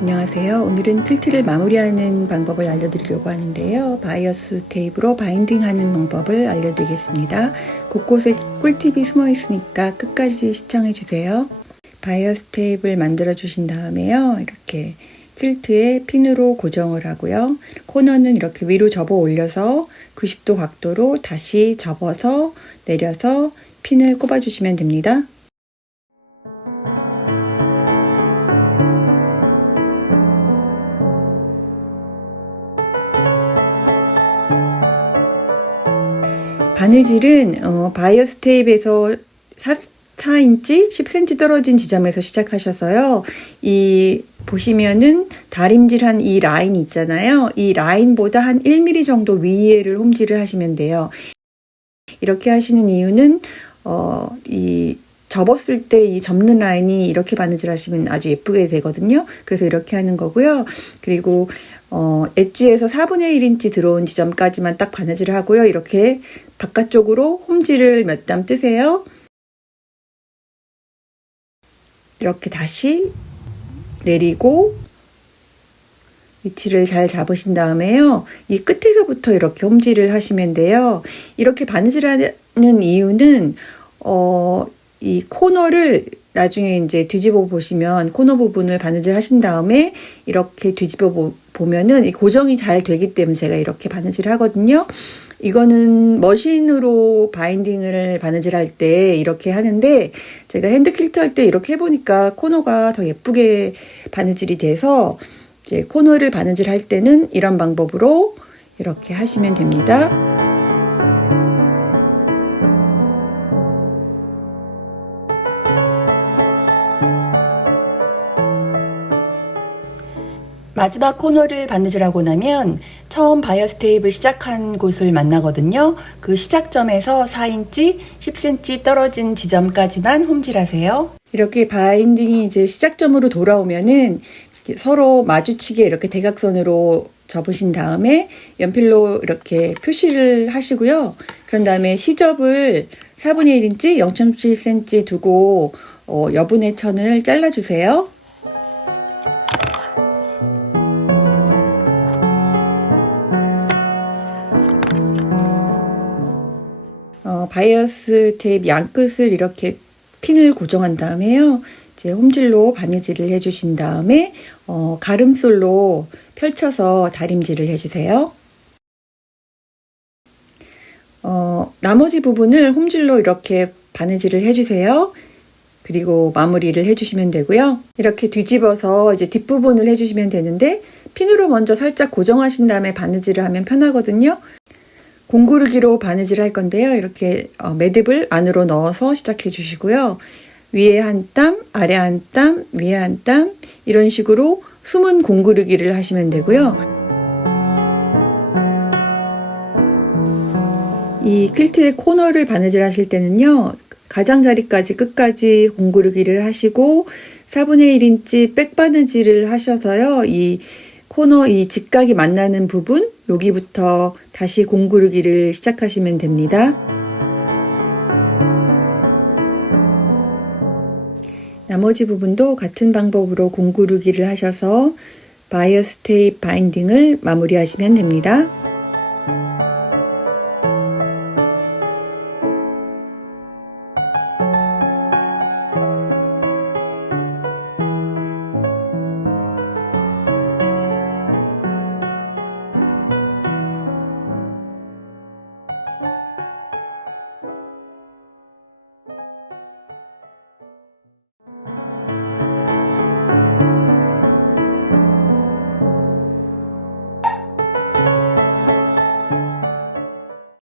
안녕하세요. 오늘은 퀼트를 마무리하는 방법을 알려드리려고 하는데요. 바이어스 테이프로 바인딩하는 방법을 알려드리겠습니다. 곳곳에 꿀팁이 숨어 있으니까 끝까지 시청해주세요. 바이어스 테이프를 만들어 주신 다음에요. 이렇게 퀼트에 핀으로 고정을 하고요. 코너는 이렇게 위로 접어 올려서 90도 각도로 다시 접어서 내려서 핀을 꼽아 주시면 됩니다. 바느질은 바이어스 테이프에서 4인치, 10cm 떨어진 지점에서 시작하셔서요. 보시면은 다림질한 이 라인 있잖아요. 이 라인보다 한 1mm 정도 위에를 홈질을 하시면 돼요. 이렇게 하시는 이유는 접었을 때 이 접는 라인이 이렇게 바느질 하시면 아주 예쁘게 되거든요. 그래서 이렇게 하는 거고요. 그리고 엣지에서 4분의 1인치 들어온 지점까지만 딱 바느질을 하고요. 이렇게 바깥쪽으로 홈질을 몇 땀 뜨세요. 이렇게 다시 내리고 위치를 잘 잡으신 다음에요. 이 끝에서부터 이렇게 홈질을 하시면 돼요. 이렇게 바느질하는 이유는 이 코너를 나중에 이제 뒤집어 보시면 코너 부분을 바느질 하신 다음에 이렇게 뒤집어 보면은 이 고정이 잘 되기 때문에 제가 이렇게 바느질 하거든요. 이거는 머신으로 바인딩을 바느질 할 때 이렇게 하는데 제가 핸드 퀼트 할 때 이렇게 해보니까 코너가 더 예쁘게 바느질이 돼서 이제 코너를 바느질 할 때는 이런 방법으로 이렇게 하시면 됩니다. 마지막 코너를 바느질하고 나면 처음 바이어스 테이프를 시작한 곳을 만나거든요. 그 시작점에서 4인치, 10cm 떨어진 지점까지만 홈질하세요. 이렇게 바인딩이 이제 시작점으로 돌아오면은 서로 마주치게 이렇게 대각선으로 접으신 다음에 연필로 이렇게 표시를 하시고요. 그런 다음에 시접을 4분의 1인치, 0.7cm 두고 여분의 천을 잘라주세요. 바이어스 테이프 양끝을 이렇게 핀을 고정한 다음에요. 이제 홈질로 바느질을 해주신 다음에 가름솔로 펼쳐서 다림질을 해주세요. 나머지 부분을 홈질로 이렇게 바느질을 해주세요. 그리고 마무리를 해주시면 되고요. 이렇게 뒤집어서 이제 뒷부분을 해주시면 되는데 핀으로 먼저 살짝 고정하신 다음에 바느질을 하면 편하거든요. 공구르기로 바느질 할 건데요. 이렇게 매듭을 안으로 넣어서 시작해 주시고요. 위에 한 땀, 아래 한 땀, 위에 한 땀 이런 식으로 숨은 공구르기를 하시면 되고요. 이 퀼트의 코너를 바느질 하실 때는요. 가장자리까지 끝까지 공구르기를 하시고 4분의 1인치 백바느질을 하셔서요. 이 코너 이 직각이 만나는 부분 여기부터 다시 공구르기를 시작하시면 됩니다. 나머지 부분도 같은 방법으로 공구르기를 하셔서 바이어스 테이프 바인딩을 마무리하시면 됩니다.